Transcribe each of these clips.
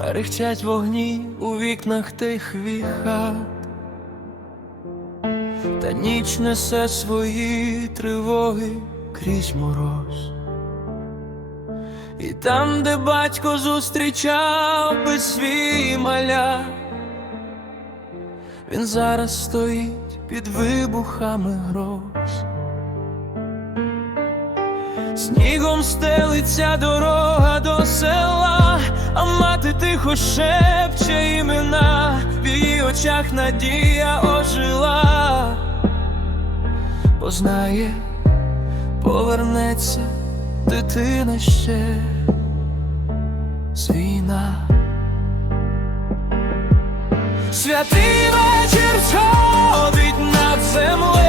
мерехтять вогні у вікнах тихих хат, та ніч несе свої тривоги крізь мороз. І там, де батько зустрічав би свій маля, він зараз стоїть під вибухами гроз. Снігом стелиться дорога до села, а мати тихо шепче імена, в її очах надія ожила, бо знає, повернеться дитина ще з війна. Святий вечір сходить над землею.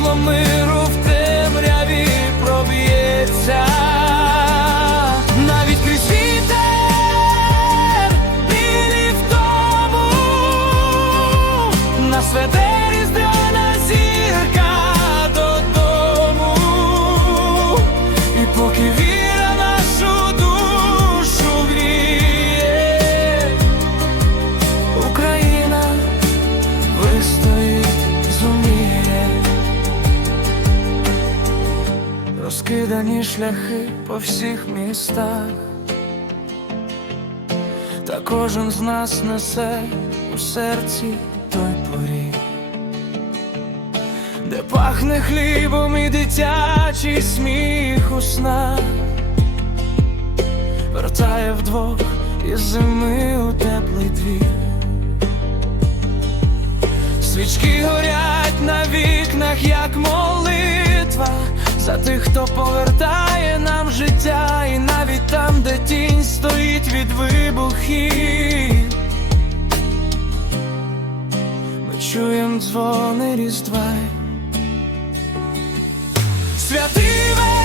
Світло миру в темряві проб'ється, навіть крізь вітер в тому, нас веде різдвяна зірка додому, і поки віра нашу душу гріє, Україна вистоїть, розкидані шляхи по всіх містах. Та кожен з нас несе у серці той поріг, де пахне хлібом і дитячий сміх у снах, вертає вдвох із зими у теплий двір. Свічки горять на вікнах, як молитва, за тих, хто повертає нам життя, і навіть там, де тінь стоїть від вибухів. Ми чуємо дзвони різдва. Святий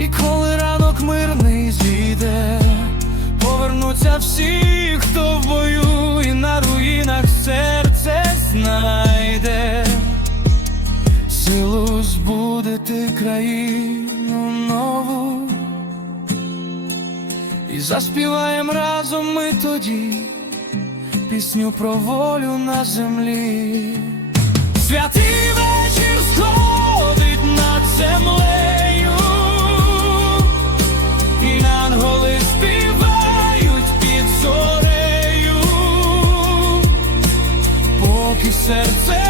І коли ранок мирний зійде, повернуться всі, хто в бою, і на руїнах серце знайде силу збудити країну нову. І заспіваєм разом ми тоді пісню про волю на землі. Святий вечір сходить поки серце